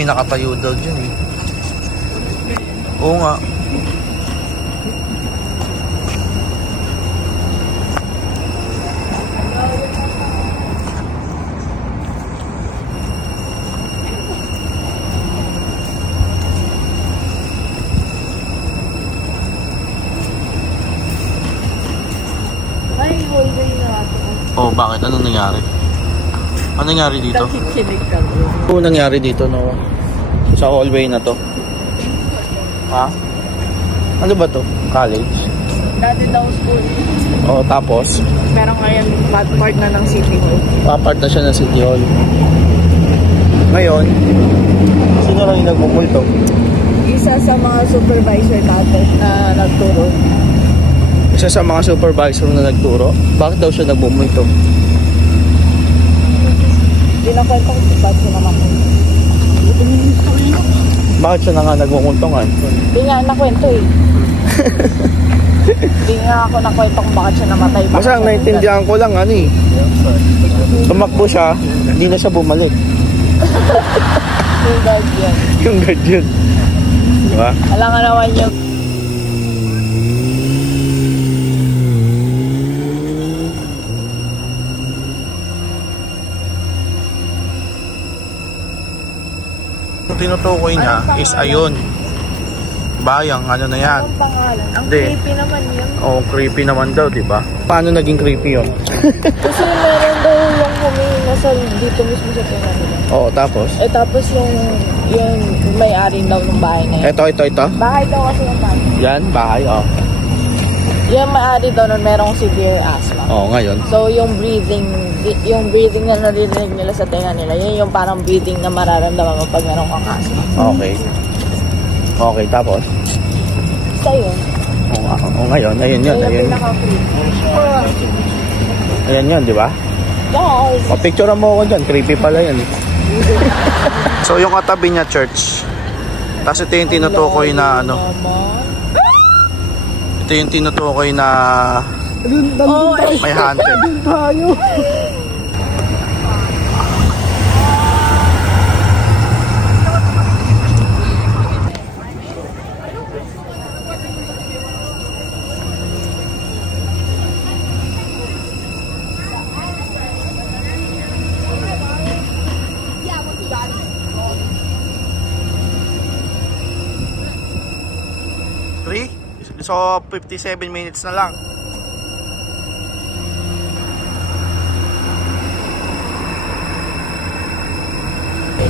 may nakatayo daw dyan eh. Oo nga. Oh, bakit? Anong nangyari? Anong nangyari dito? Anong nangyari dito, no? Sa hallway na to? Ha? Ano ba to? College? Dati daw school. Oh, tapos? Pero ngayon, part na ng City Hall. Part na siya ng City Hall. Ngayon, sino lang yung nagmumulto? Isa sa mga supervisor natin na nagturo. Isa sa mga supervisor na nagturo? Bakit daw siya nagmumulto? Pinakwento ko ba't siya naman. Bakit siya na nga nagmumuntungan? Hindi nga nakwento eh. Hindi nga ako nakwento kung bakit siya namatay. Basta ang naintindihan ko lang, ano eh. Tumakbo siya, hindi na siya bumalik. Yung guard yun. Yung guard yun. Diba? Alam nga naman yung... Tinutukoy niya is ayun. Bayang, ano na yan? Anong pangalan? Ang creepy naman yun. Oo, creepy naman daw, di ba? Paano naging creepy yun? Kasi meron daw yung nasa dito mismo sa tingnan nila. Oo, tapos? Tapos yung may-ari daw ng bahay na yun. Ito? Bahay daw kasi yung bahay. Yan, bahay, oh. Yung may-ari daw nun merong severe asthma. Oo, ngayon. So yung breathing na narinig nila sa tenga nila, yun yung parang breathing na mararamdaman mo pag meron kang asthma. Okay. Okay, tapos? So yun. Oo, ngayon, ayun yun. Yung pinaka-creepy. Ayan yun, di ba? Yes. Picture mo ako dyan, creepy pala yan. So yung katabi niya church. Tapos ito yung tinutukoy na ano. Ito yung tinutukoy na may haunted. So 57 minutes na lang.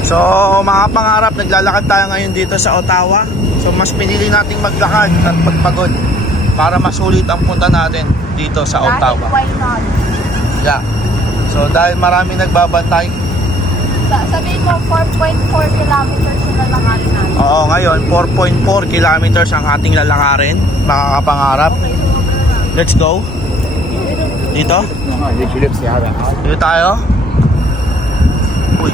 So mga pangarap, naglalakad tayo ngayon dito sa Ottawa. So mas pinili nating maglakad at magpagod para masulit ang punta natin dito sa Ottawa. Why not? Yeah. So dahil marami nagbabantay. Sabihin mo 4.4 kilometers yung lalakarin natin. Oo, ngayon 4.4 kilometers ang ating lalakarin, mga kapangarap. Let's go. Dito? Dito tayo. Uy.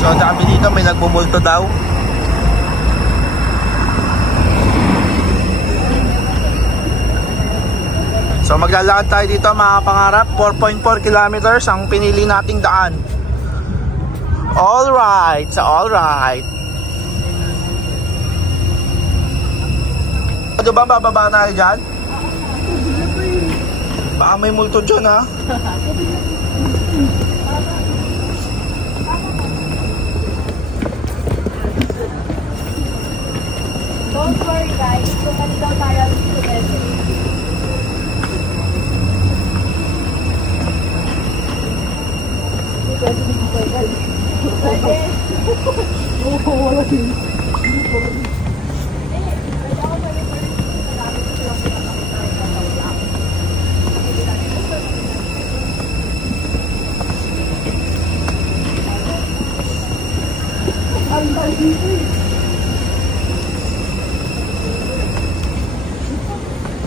So dami dito, may nagbumulto daw. So maglalakad tayo dito, mga kapangarap. 4.4 kilometers ang pinili nating daan. Alright, so alright. Ano ba, bababa na kayo dyan? Baka may multo dyan, ha? Don't worry guys, sumali daw tayo dito dito.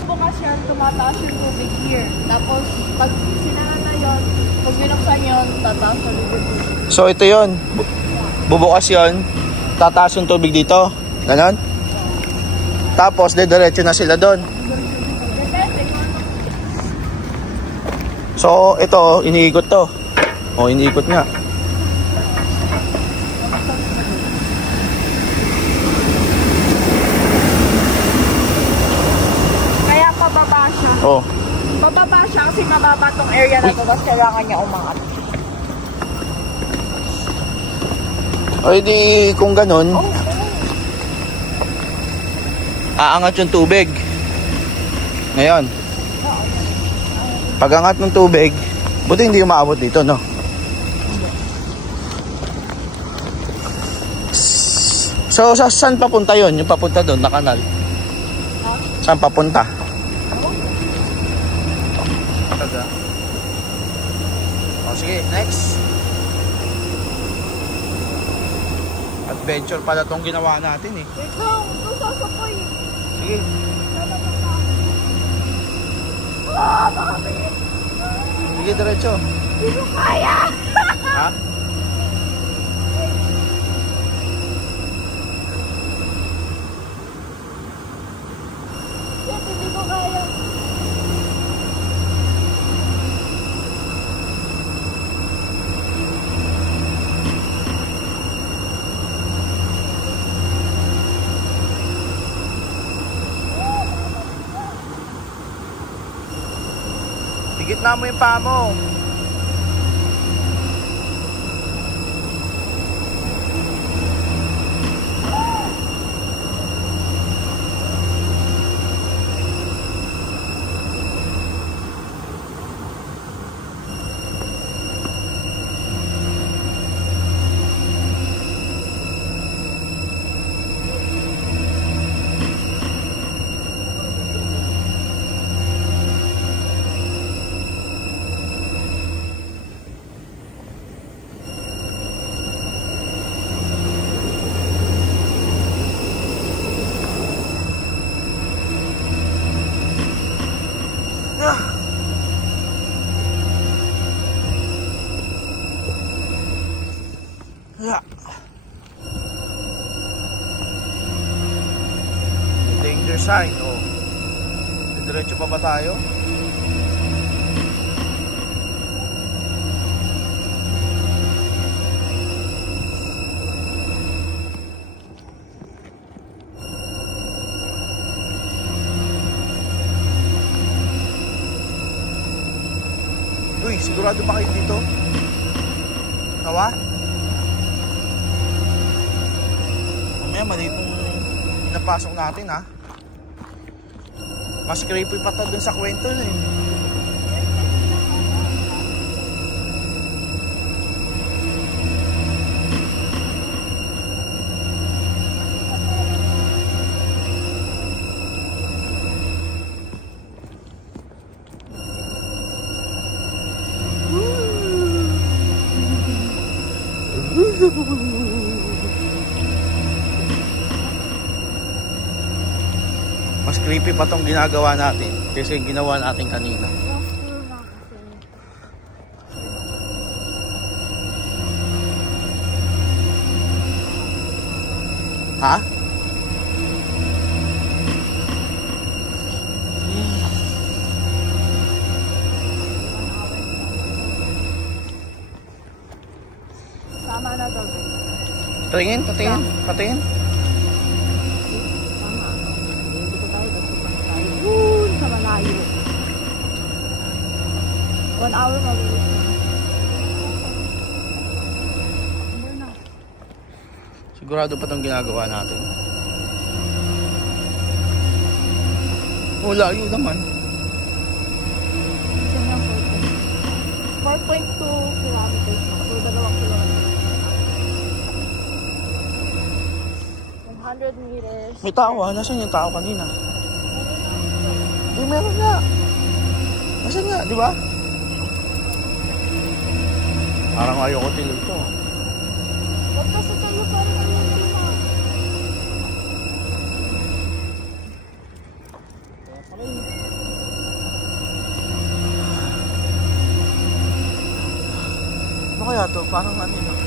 Bukas yan, tumataas yung tubig here. Tapos, pag sinara na yun, pag binuksan yun, tataas na tubig. So ito yun. Bubukas yun. Tataas yung tubig dito. Ganon. Tapos, diretso na sila doon. So, ito, iniikot to. O, iniikot nga. Oh. Bababa siya kasi mababa tong area na to. Tapos kailangan niya umangat. O di kung ganun, aangat yung tubig. Ngayon, pag-angat ng tubig, buti hindi umaabot dito, no? So, saan papunta yon? Yung papunta doon na kanal? Saan papunta? O, sige, next. Adventure pala tong ginawa natin eh. Wait lang, ito sasakay. Sige. Bakit? Sige, diretso. Hindi ko kaya. Ha? Hindi ko kaya. Gitna mo yung paa mo. Yeah. Danger sign, oh. Diretso pa ba tayo? Uy, sigurado ba kayo dito? Tawa? Mamaya mali itong pinapasok natin, ha? Mas creepy pa to dun sa kwento na eh. Mas creepy pa tong ginagawa natin kasi ginawa natin kanina. Ha? Tama na daw, guys. Patingin, patingin, patingin. Tama. Hindi ko tayo, basta pa tayo. Doon sa malayo. 1 hour mabilis na. Sigurado pa itong ginagawa natin. Oh, layo naman. Isa nga 4.2 kilometers na. So, 2 kilometers. 100 meters. May tao ah. Nasaan yung tao kanina? Di, meron nga. Nasaan nga, di ba? Parang ayoko tuloy ito. Huwag kasi kayo parang ang tima. Ano kaya to? Parang ano yun?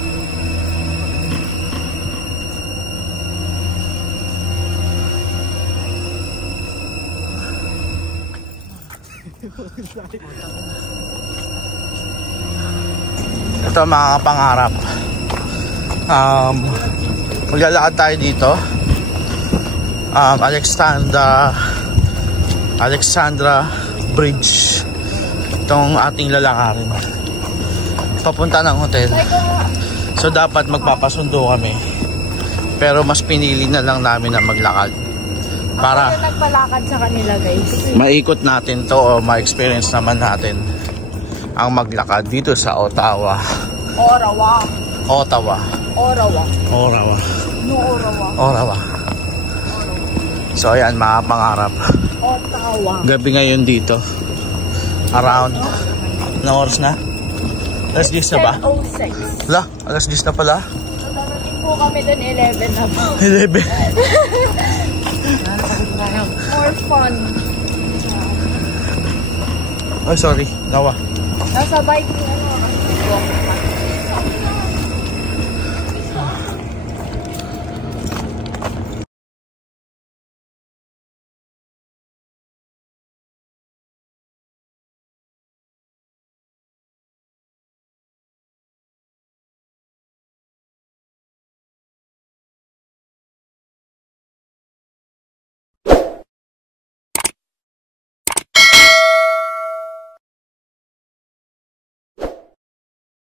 Ito mga pangarap. Maglalakad tayo dito. Alexandra bridge. Itong ating lalakarin. Papunta ng hotel. So dapat magpapasundo kami. Pero mas pinili na lang namin na maglakad. Para Ako yung nagpalakad sa kanila, guys. maikot natin to o ma-experience naman natin ang maglakad dito sa Ottawa. Orawa. Ottawa. Orawa. Orawa. No, Orawa. Orawa. So ayan, mga pangarap. Ottawa. Gabi ngayon dito. Around. Anong oras na? Alas 10 na ba? 10:06. Wala, alas 10 na pala. Darating po kami dun 11 na po. 11. More fun. Oh, sorry. Nawa. Nasa bike ni ano.